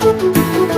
Música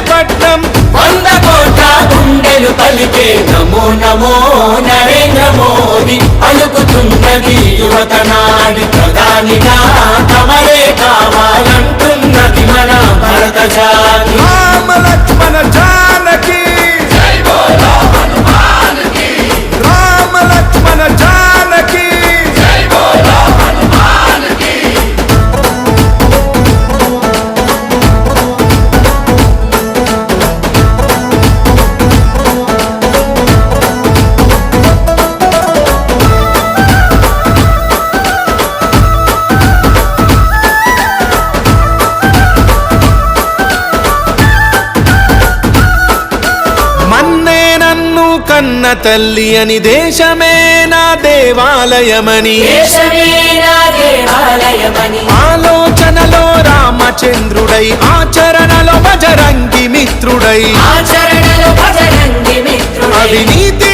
పల్లె పట్నం వంద కోట్ల గుండెలు పలికే నమో నమో నరేంద్ర మోదీ. పలుకుతున్నది యువత నాడి ప్రధానిగా తమరే కావాలంటున్నది మన భరత జాతి. రామ లక్ష్మణ కన్న తల్లి అని దేశమే నా దేవాలయమని. ఆలోచనలో రామచంద్రుడై ఆచరణలో బజరంగి మిత్రుడై. ఆచరణలో భజరంగి మిత్రుడై. అవినీతి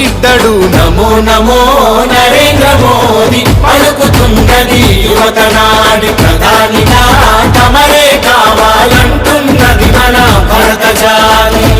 బిడ్డడు నమో నమో నరేంద్ర మోదీ. పలుకుతున్నది యువత నాడి ప్రధానిగా. తమరే కావాలంటున్నది మన భరత జాతి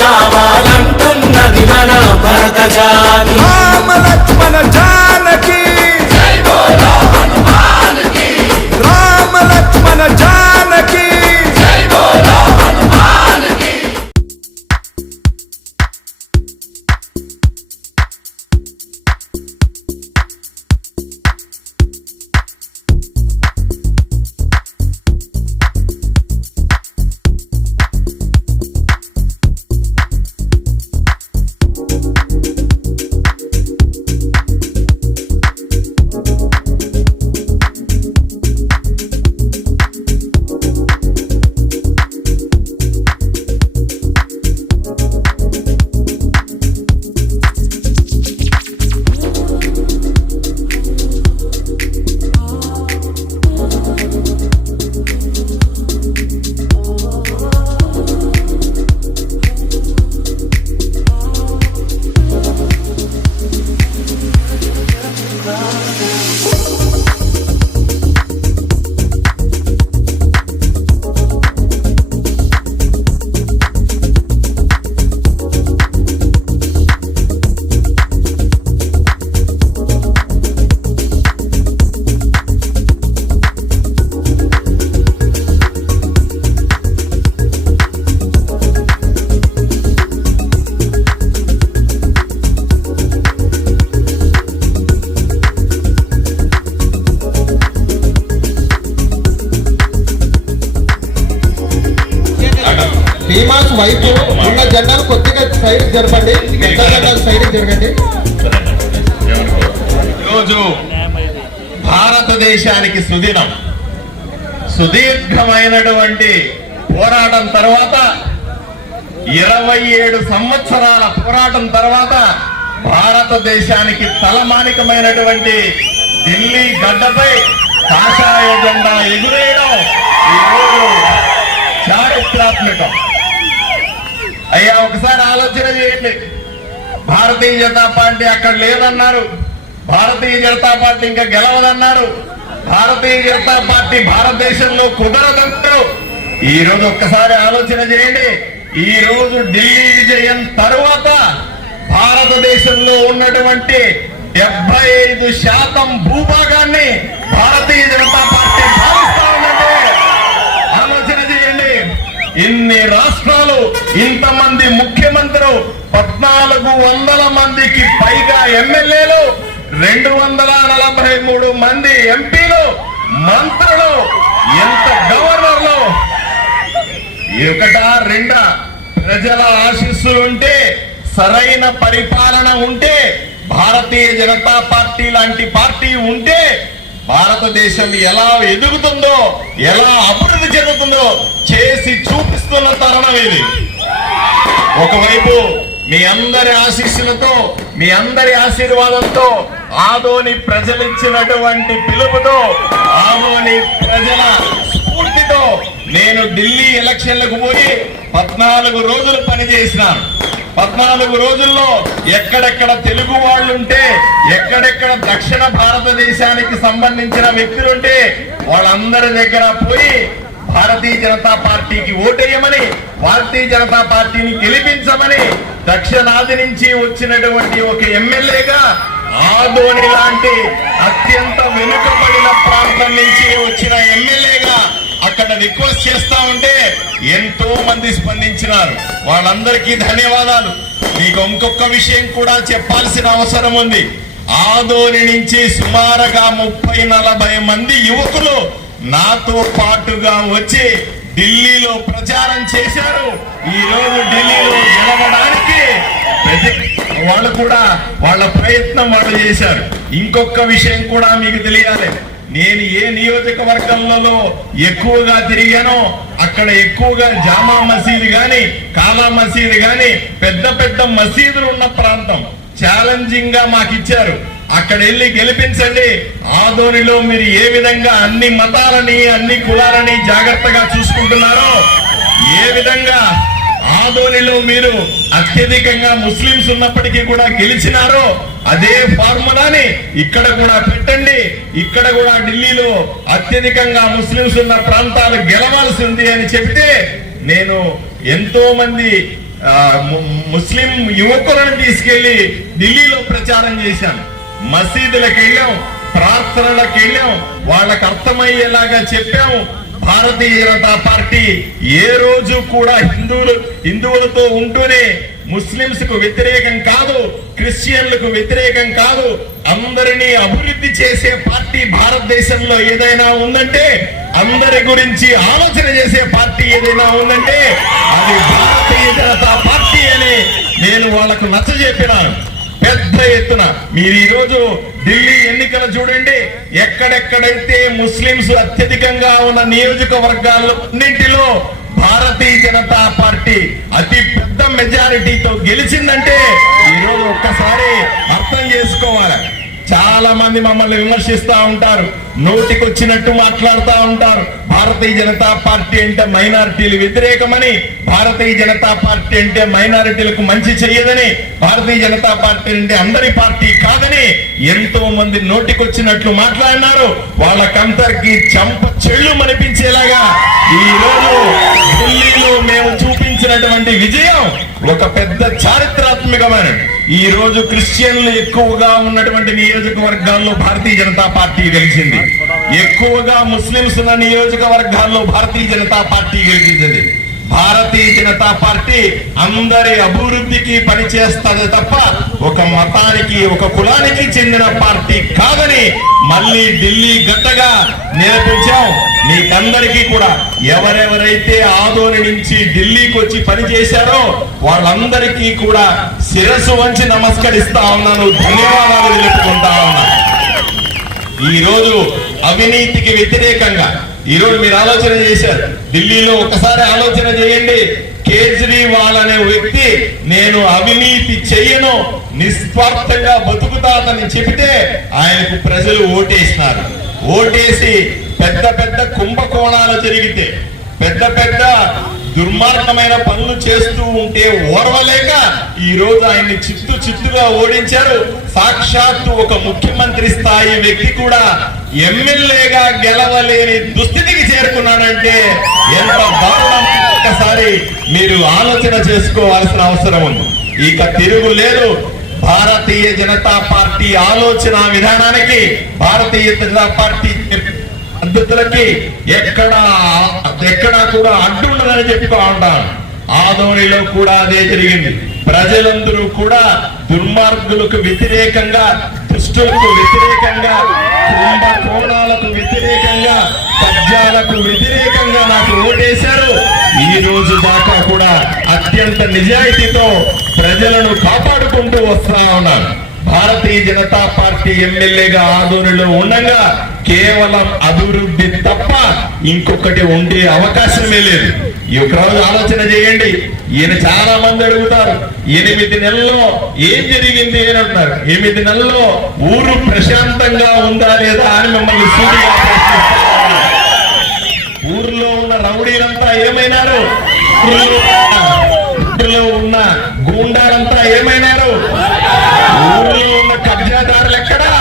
కావాలంటున్నది మన భరత జాతి రామ లక్ష్మణ జాతి. భీమాకు వైపు ఉన్న జెండాను కొద్దిగా సైడ్ జరపండి. పెద్ద జెండాలు సైడ్ జరగండి. ఈరోజు భారతదేశానికి సుదినం. సుదీర్ఘమైనటువంటి పోరాటం తర్వాత ఇరవై ఏడు సంవత్సరాల పోరాటం తర్వాత భారతదేశానికి తలమానికమైనటువంటి ఢిల్లీ గడ్డపై కాషాయ జెండా ఎగురేయడం ఈరోజు చారిత్రాత్మకం. అయ్యా ఒకసారి ఆలోచన చేయండి. భారతీయ జనతా పార్టీ అక్కడ లేదన్నారు. భారతీయ జనతా పార్టీ ఇంకా గెలవదన్నారు. భారతీయ జనతా పార్టీ భారతదేశంలో కుదరదంటారు. ఈ రోజు ఒక్కసారి ఆలోచన చేయండి. ఈ రోజు ఢిల్లీ విజయం తరువాత భారతదేశంలో ఉన్నటువంటి డెబ్బై ఐదు శాతం భూభాగాన్ని భారతీయ జనతా ఇన్ని రాష్ట్రాలు ఇంతమంది ముఖ్యమంత్రులు పద్నాలుగు వందల మందికి పైగా ఎమ్మెల్యేలు రెండు వందల నలభై మూడు మంది ఎంపీలు మంత్రులు ఎంత గవర్నర్లు? ఒకటా రెండా? ప్రజల ఆశీస్సులు ఉంటే సరైన పరిపాలన ఉంటే భారతీయ జనతా పార్టీ లాంటి పార్టీ ఉంటే భారతదేశం ఎలా ఎదుగుతుందో ఎలా అభివృద్ధి చెందుతుందో చేసి చూపిస్తున్న తరుణం ఇది. ఒకవైపు మీ అందరి ఆశీస్సులతో మీ అందరి ఆశీర్వాదంతో ఆదోని ప్రజలిచ్చినటువంటి పిలుపుతో ఆదోని ప్రజల స్ఫూర్తితో నేను ఢిల్లీ ఎలక్షన్లకు పోయి పద్నాలుగు రోజులు పనిచేసినాను. పద్నాలుగు రోజుల్లో ఎక్కడెక్కడ తెలుగు వాళ్ళు ఉంటే ఎక్కడెక్కడ దక్షిణ భారతదేశానికి సంబంధించిన వ్యక్తులుంటే వాళ్ళందరి దగ్గర పోయి భారతీయ జనతా పార్టీకి ఓటేయమని భారతీయ జనతా పార్టీని గెలిపించమని దక్షిణాది నుంచి వచ్చినటువంటి ఒక ఎమ్మెల్యేగా ఆదోని లాంటి రిక్వెస్ట్ చేస్తా ఉంటే ఎంతో మంది స్పందించినారు. వాళ్ళందరికీ ధన్యవాదాలు. మీకు ఇంకొక విషయం కూడా చెప్పాల్సిన అవసరం ఉంది. ఆదోని నుంచి సుమారుగా ముప్పై నలభై మంది యువకులు నాతో పాటుగా వచ్చి ఢిల్లీలో ప్రచారం చేశారు. ఈ రోజు ఢిల్లీలో గెలవడానికి వాళ్ళు కూడా వాళ్ళ ప్రయత్నం వాళ్ళు చేశారు. ఇంకొక విషయం కూడా మీకు తెలియాలి. నేను ఏ నియోజకవర్గంలో ఎక్కువగా తిరిగానో అక్కడ ఎక్కువగా జామా మసీదు గాని కాలా మసీదు గాని పెద్ద పెద్ద మసీదులు ఉన్న ప్రాంతం. ఛాలెంజింగ్గా మాకు ఇచ్చారు అక్కడ వెళ్ళి గెలిపించండి. ఆదోనిలో మీరు ఏ విధంగా అన్ని మతాలని అన్ని కులాలని జాగ్రత్తగా చూసుకుంటున్నారో ఏ విధంగా ఆదోనిలో మీరు అత్యధికంగా ముస్లింస్ ఉన్నప్పటికీ కూడా గెలిచినారో అదే ఫార్ములాని ఇక్కడ కూడా పెట్టండి. ఇక్కడ కూడా ఢిల్లీలో అత్యధికంగా ముస్లింస్ ఉన్న ప్రాంతాలు గెలవాల్సి ఉంది అని చెబితే నేను ఎంతో మంది ముస్లిం యువకులను తీసుకెళ్ళి ఢిల్లీలో ప్రచారం చేశాను. మసీదులకు వెళ్ళాం ప్రార్థనలకు వెళ్ళాం వాళ్ళకు అర్థమయ్యేలాగా చెప్పాము భారతీయ జనతా పార్టీ ఏ రోజు కూడా హిందువులు హిందువులతో ఉంటూనే ముస్లింస్కు వ్యతిరేకం కాదు క్రిస్టియన్లకు వ్యతిరేకం కాదు. అందరినీ అభివృద్ధి చేసే పార్టీ భారతదేశంలో ఏదైనా ఉందంటే అందరి గురించి ఆలోచన చేసే పార్టీ ఏదైనా ఉందంటే అది భారతీయ జనతా పార్టీ అని నేను వాళ్ళకు నచ్చ చెప్పినాను పెద్ద ఎత్తున మీరు ఈరోజు ఢిల్లీ ఎన్నికలు చూడండి. ఎక్కడెక్కడైతే ముస్లింస్ అత్యధికంగా ఉన్న నియోజకవర్గాల్లో అన్నింటిలో భారతీయ జనతా పార్టీ అతి పెద్ద మెజారిటీతో గెలిచిందంటే ఈరోజు ఒక్కసారి అర్థం చేసుకోవాలి. చాలా మంది మమ్మల్ని విమర్శిస్తూ ఉంటారు. నోటికొచ్చినట్టు మాట్లాడుతూ ఉంటారు. భారతీయ జనతా పార్టీ అంటే మైనారిటీలు వ్యతిరేకమని భారతీయ జనతా పార్టీ అంటే మైనారిటీలకు మంచి చెయ్యదని భారతీయ జనతా పార్టీ అంటే అందరి పార్టీ కాదని ఎంతో మంది నోటికొచ్చినట్లు మాట్లాడినారు. వాళ్ళకంతరికి చంప చెళ్ళు మనిపించేలాగా ఈ రోజు ఢిల్లీలో మేము చూపించినటువంటి విజయం ఒక పెద్ద చారిత్రాత్మకమైన ఈ రోజు క్రిస్టియన్లు ఎక్కువగా ఉన్నటువంటి నియోజకవర్గాల్లో భారతీయ జనతా పార్టీ గెలిచింది. ఎక్కువగా ముస్లింస్ ఉన్న నియోజకవర్గాల్లో భారతీయ జనతా పార్టీ గెలిచింది భారతీయ జనతా పార్టీ అందరి అభివృద్ధికి పనిచేస్తుంది తప్ప ఒక మతానికి ఒక కులానికి చెందిన పార్టీ కాదని మళ్ళీ ఢిల్లీ గట్టగా నిరూపించాం. మీకందరికీ కూడా ఎవరెవరైతే ఆదోని నుంచి ఢిల్లీకి వచ్చి పనిచేశారో వాళ్ళందరికీ కూడా శిరస్సు వంచి నమస్కరిస్తా ఉన్నాను. ధన్యవాదాలు తెలుపుకుంటా ఉన్నాను ఈ రోజు అవినీతికి వ్యతిరేకంగా ఈ రోజు మీరు ఆలోచన చేశారు. ఢిల్లీలో ఒకసారి ఆలోచన చేయండి. కేజ్రీవాల్ అనే వ్యక్తి నేను అవినీతి చెయ్యను నిస్వార్థంగా బతుకుతానని చెబితే ఆయనకు ప్రజలు ఓటేసినారు. ఓటేసి పెద్ద పెద్ద కుంభకోణాలు జరిగితే పెద్ద పెద్ద దుర్మార్గమైన పనులు చేస్తూ ఉంటే ఓర్వలేక ఈ రోజు ఆయన్ని చిత్తు చిత్తుగా ఓడించారు. సాక్షాత్తు ఒక ముఖ్యమంత్రి స్థాయి వ్యక్తి కూడా ఎమ్మెల్యేగా గెలవలేని దుస్థితికి చేరుకున్నాడంటే ఎంత దారుణం. ఒక్కసారి మీరు ఆలోచన చేసుకోవాల్సిన అవసరం ఉంది. ఇక తిరుగు లేదు. భారతీయ జనతా పార్టీ ఆలోచన విధానానికి భారతీయ జనతా పార్టీ పద్ధతులకి ఎక్కడ ఎక్కడా కూడా అడ్డు ఉండదని చెప్పుకో ఉంటాను ఆదోనిలో కూడా అదే జరిగింది. ప్రజలందరూ కూడా దుర్మార్గులకు వ్యతిరేకంగా దుష్టులకు వ్యతిరేకంగా కుంభకోణాలకు వ్యతిరేకంగా పద్యాలకు వ్యతిరేకంగా నాకు ఓటేశారు. ఈ రోజు దాకా కూడా అత్యంత నిజాయితీతో ప్రజలను కాపాడుకుంటూ వస్తా ఉన్నారు. భారతీయ జనతా పార్టీ ఎమ్మెల్యేగా ఆదోనిలో ఉండగా కేవలం అభివృద్ధి తప్ప ఇంకొకటి ఉండే అవకాశమే లేదు. ఈ ఒక రోజు ఆలోచన చేయండి. ఈయన చాలా మంది అడుగుతారు ఎనిమిది నెలల్లో ఏం జరిగింది అని అంటున్నారు. ఎనిమిది నెలల్లో ఊరు ప్రశాంతంగా ఉందా లేదా అని మిమ్మల్ని సూటిగా. ఊర్లో ఉన్న రౌడీలంతా ఏమైనారు? ఊర్లో ఉన్న- ఊర్లో ఉన్న గూండాలంతా ఏమైనారు ఊర్లో ఉన్న కబ్జాదారులు ఎక్కడా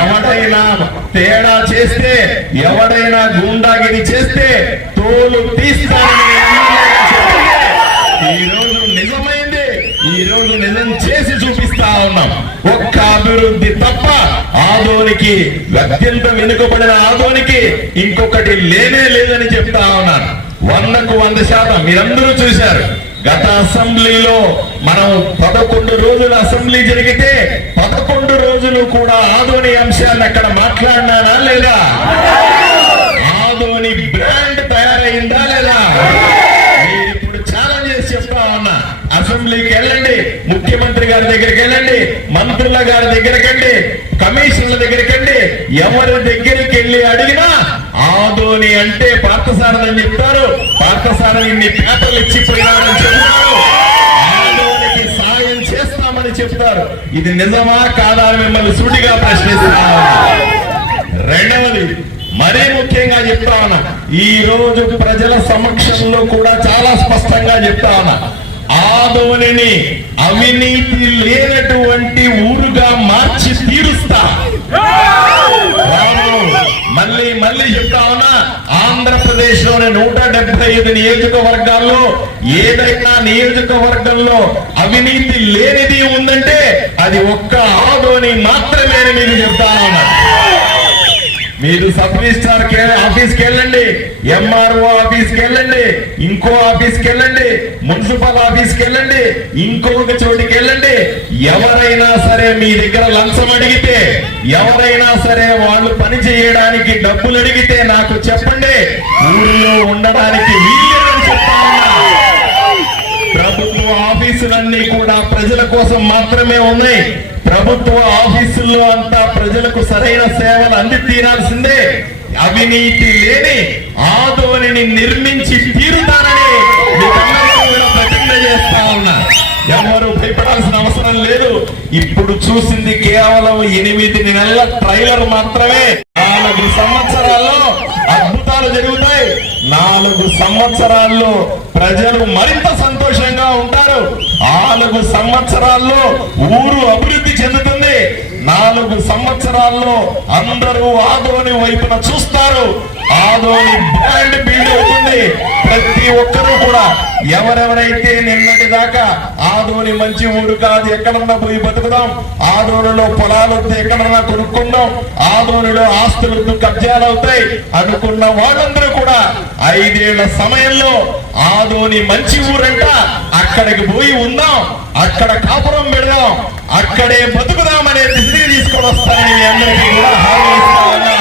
ఎవడైనా తేడా చేస్తే ఎవడైనా గుండాగిరి చేస్తే తోలు తీస్తానని ఈ రోజు నిజమైంది ఈ రోజు నిజం చేసి చూపిస్తా ఉన్నాం. ఒక్క అభివృద్ధి తప్ప ఆదోనికి అత్యంత వెనుకబడిన ఆదోనికి ఇంకొకటి లేనే లేదని చెప్తా ఉన్నాను. వందకు వంద శాతం మీరందరూ చూశారు. గత అసెంబ్లీలో మనం పదకొండు రోజులు అసెంబ్లీ జరిగితే పదకొండు రోజులు కూడా ఆధోని అంశాన్ని అక్కడ మాట్లాడినానా లేదా? ఆధోని బ్రాండ్ తయారైందా లేదా? ఇప్పుడు ఛాలెంజ్ చేసి చెప్తా ఉన్నా. అసెంబ్లీకి వెళ్ళండి. ముఖ్యమంత్రి గారి దగ్గరికి వెళ్ళండి మంత్రుల గారి దగ్గరకండి కమిషన్ల దగ్గరకండి ఎవరి దగ్గరికి వెళ్ళి అడిగినా ఆదోని అంటే పార్థసారథి అని చెప్తారు. పార్థసారథి ఇన్ని పేపర్లు ఇచ్చిపోయినారని చెప్తారు. ఆదోనికి సాయం చేస్తామని చెప్తారు. ఇది నిజమా కాదా మిమ్మల్ని సూటిగా ప్రశ్నిస్తా రెండవది మరీ ముఖ్యంగా చెప్తా ఉన్నా. ఈ రోజు ప్రజల సమక్షంలో కూడా చాలా స్పష్టంగా చెప్తా ఉన్నా. ఆదోనిని అవినీతి లేనటువంటి ఊరుగా మార్చి తీరుస్తా. మళ్ళీ మళ్ళీ చెప్తా ఉన్నా ఆంధ్రప్రదేశ్లోని నూట డెబ్బై ఐదు నియోజకవర్గాల్లో ఏదైనా నియోజకవర్గంలో అవినీతి లేనిది ఉందంటే అది ఒక్క ఆదోని మాత్రమే అని మీకు మీరు సబ్ రిజిస్ట్రార్ ఆఫీస్కి వెళ్ళండి ఎంఆర్ఓ ఆఫీస్కి వెళ్ళండి ఇంకో ఆఫీస్కి వెళ్ళండి మున్సిపల్ ఆఫీస్కి వెళ్ళండి ఇంకొక చోటికి వెళ్ళండి ఎవరైనా సరే మీ దగ్గర లంచం అడిగితే ఎవరైనా సరే వాళ్ళు పని చేయడానికి డబ్బులు అడిగితే నాకు చెప్పండి. ఊళ్ళో ఉండడానికి వీల్లేదని చెప్తా ఆఫీసులన్నీ కూడా ప్రజల కోసం మాత్రమే ఉన్నాయి. ప్రభుత్వ ఆఫీసుల్లో అంతా ప్రజలకు సరైన సేవలు అంది తీరాల్సిందే అవినీతి లేని ఆదోనిని నిర్మించి తీరుతానని ప్రతిజ్ఞ చేస్తా ఉన్నా. ఎవరు భయపడాల్సిన అవసరం లేదు. ఇప్పుడు చూసింది కేవలం ఎనిమిది నెలల ట్రైలర్ మాత్రమే. నాలుగు సంవత్సరాల్లో అద్భుతాలు జరుగుతాయి. నాలుగు సంవత్సరాల్లో ప్రజలు మరింత సంతోషంగా ఉంటారు. నాలుగు సంవత్సరాల్లో ఊరు అభివృద్ధి చెందుతుంది. నాలుగు సంవత్సరాల్లో అందరూ ఆదోని వైపున చూస్తారు. ఆదోని బ్రాండ్ బిల్డ్ అవుతుంది. ప్రతి ఒక్కరూ కూడా ఎవరెవరైతే నిన్నటి దాకా ఆదోని మంచి ఊరు కాదు ఎక్కడన్నా పోయి బతుకుదాం. ఆదోనిలో పొలాలు వస్తే ఎక్కడన్నా కొనుక్కుందాం. ఆదోనిలో ఆస్తులు కబ్జాలు అవుతాయి. అనుకున్న వాళ్ళందరూ కూడా ఐదేళ్ళ సమయంలో ఆదోని మంచి ఊరంట. అక్కడికి పోయి ఉందాం. అక్కడ కాపురం పెడదాం. అక్కడే బతుకుదాం అనే దిశగా తీసుకొని వస్తానని మీ అందరికీ కూడా హామీ ఇస్తా ఉన్నా.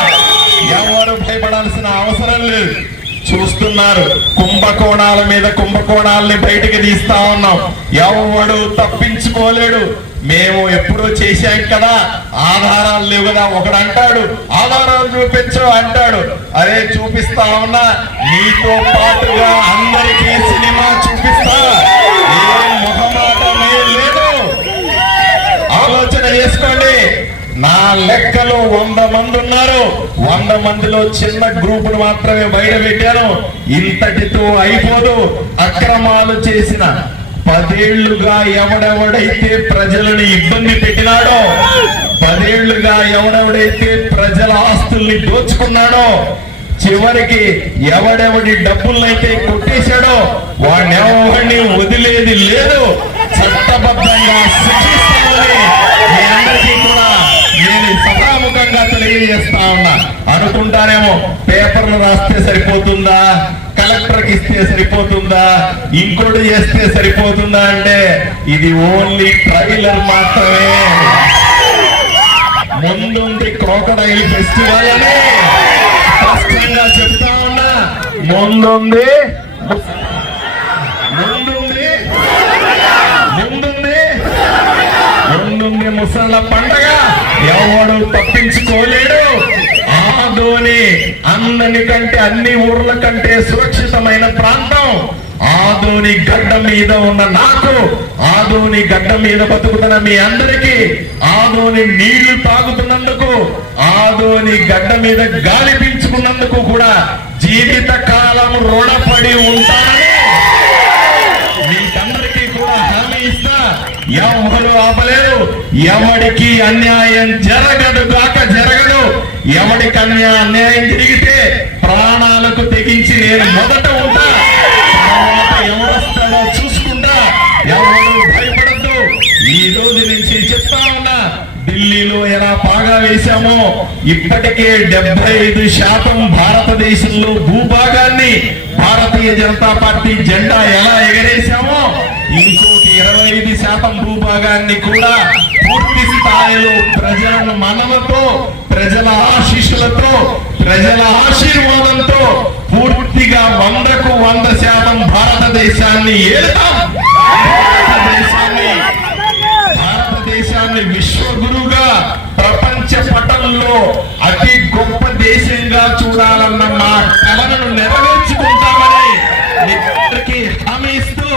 ఎవరు భయపడాల్సిన అవసరం లేదు. చూస్తున్నారు. కుంభకోణాల మీద కుంభకోణాలని బయటికి తీస్తా ఉన్నాం. ఎవడు తప్పించుకోలేడు. మేము ఎప్పుడో చేశాం కదా. ఆధారాలు లేవు కదా. ఒకడు అంటాడు ఆధారాలు చూపించు అంటాడు. అరే చూపిస్తా ఉన్నా. నీతో పాటుగా అందరికీ సినిమా చూపిస్తా. ఏ మొహమాటమే లేదు. ఆలోచన చేసుకోండి. నా లెక్కలో వంద మంది ఉన్నారు. వంద మందిలో చిన్న గ్రూపును మాత్రమే బయట పెట్టాను. ఇంతటితో అయిపోదు. అక్రమాలు చేసిన పదేళ్ళుగా ఎవడెవడైతే ప్రజలను ఇబ్బంది పెట్టినాడో పదేళ్ళుగా ఎవడెవడైతే ప్రజల ఆస్తుల్ని దోచుకున్నాడో చివరికి ఎవడెవడి డబ్బులనైతే కొట్టేశాడో వాడిని ఎవరిని వదిలేది లేదు. చట్టబద్ధంగా తెలియజేస్తా ఉన్నా. అనుకుంటానేమో పేపర్లు రాస్తే సరిపోతుందా? కలెక్టర్కి ఇస్తే సరిపోతుందా? ఇంకోటి చేస్తే సరిపోతుందా అంటే ఇది ఓన్లీ ట్రైలర్ మాత్రమే. ముందుంది క్రోకడైల్ ఫెస్టివల్ అని స్పష్టంగా చెప్తా ఉన్నా. ముందుంది ముందుంది ముందుంది ముందుంది ముసళ్ళ పండగ. ఎవడు తప్పించుకోలేడు. ఆదోని అందరి కంటే అన్ని ఊర్ల కంటే సురక్షితమైన ప్రాంతం. ఆదోని గడ్డ మీద ఉన్న నాకు ఆదోని గడ్డ మీద బతుకుతున్న మీ అందరికీ ఆదోని నీళ్ళు తాగుతున్నందుకు ఆదోని గడ్డ మీద గాలి పీల్చుకున్నందుకు కూడా జీవిత కాలం రుణపడి ఉంటానని మీకందరికీ కూడా హామీ ఇస్తా ఎవరు ఆపలేరు. ఎవడికి అన్యాయం జరగదు కాక జరగదు. ఎవడికి అన్య అన్యాయం జరిగితే ప్రాణాలకు తెగించి నేను మొదట ఉంటా. తర్వాత ఎవరొస్తాడో చూసుకుంటా. ఎవరు భయపడద్దు. ఈ రోజు నుంచి చెప్తా ఉన్నా ఢిల్లీలో ఎలా బాగా వేశామో ఇప్పటికే డెబ్బై ఐదు శాతం భారతదేశంలో భూభాగాన్ని భారతీయ జనతా పార్టీ జెండా ఎలా ఎగరేశామో ఇంకో ఇరవై ఐదు శాతం భూభాగాన్ని కూడా పూర్తి స్థాయిలో ప్రజల మనలతో ప్రజల ఆశీస్సులతో ప్రజల ఆశీర్వాదంతో పూర్తిగా వందకు వంద శాతం భారతదేశాన్ని ఏలుతాం. భారతదేశాన్ని భారతదేశాన్ని విశ్వగురుగా ప్రపంచ పటంలో అతి గొప్ప దేశంగా చూడాలన్న మా కలను నెరవేర్చుకుంటామని మీ అందరికీ హామీ ఇస్తూ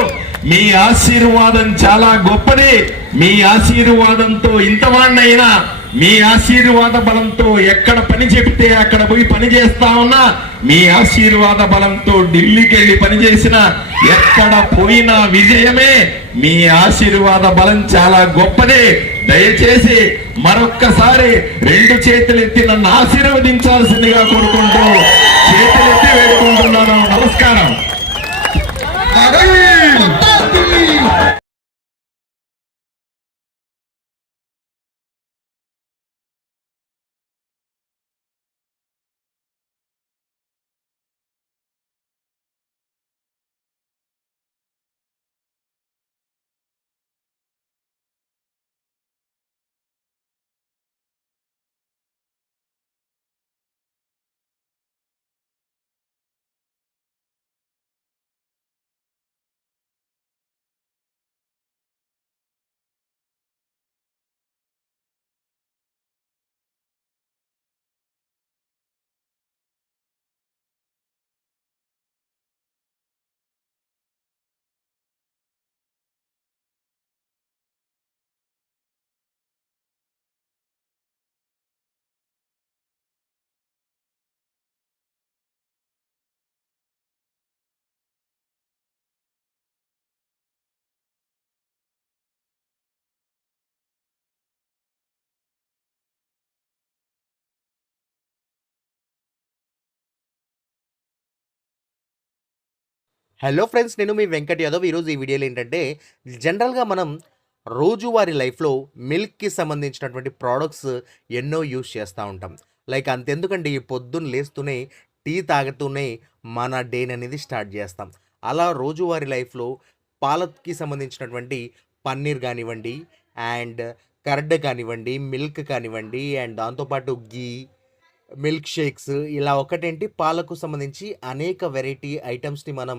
మీ ఆశీర్వాదం చాలా గొప్పది. మీ ఆశీర్వాదంతో ఇంతవాణ్ణైనా మీ ఆశీర్వాద బలంతో ఎక్కడ పని చెబితే అక్కడ పోయి పని చేస్తా ఉన్నా మీ ఆశీర్వాద బలంతో ఢిల్లీకి వెళ్ళి పని చేసిన ఎక్కడ పోయినా విజయమే. మీ ఆశీర్వాద బలం చాలా గొప్పది. దయచేసి మరొక్కసారి రెండు చేతులు ఎత్తి నన్ను ఆశీర్వదించాల్సిందిగా కోరుకుంటూ చేతులెత్తి వేడుకుంటున్నాను. నమస్కారం. హలో ఫ్రెండ్స్ నేను మీ వెంకట్ యాదవ్. ఈరోజు ఈ వీడియోలో ఏంటంటే జనరల్గా మనం రోజువారీ లైఫ్లో మిల్క్కి సంబంధించినటువంటి ప్రోడక్ట్స్ ఎన్నో యూస్ చేస్తూ ఉంటాం. లైక్ అంతెందుకండి ఈ పొద్దున్న లేస్తూనే టీ తాగుతూనే మన డేని అనేది స్టార్ట్ చేస్తాం. అలా రోజువారీ లైఫ్లో పాలకి సంబంధించినటువంటి పన్నీర్ కానివ్వండి అండ్ కర్డ్ కానివ్వండి మిల్క్ కానివ్వండి అండ్ దాంతోపాటు గీ మిల్క్ షేక్స్ ఇలా ఒకటేంటి? పాలకు సంబంధించి అనేక వెరైటీ ఐటమ్స్ని మనం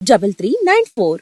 double three nine four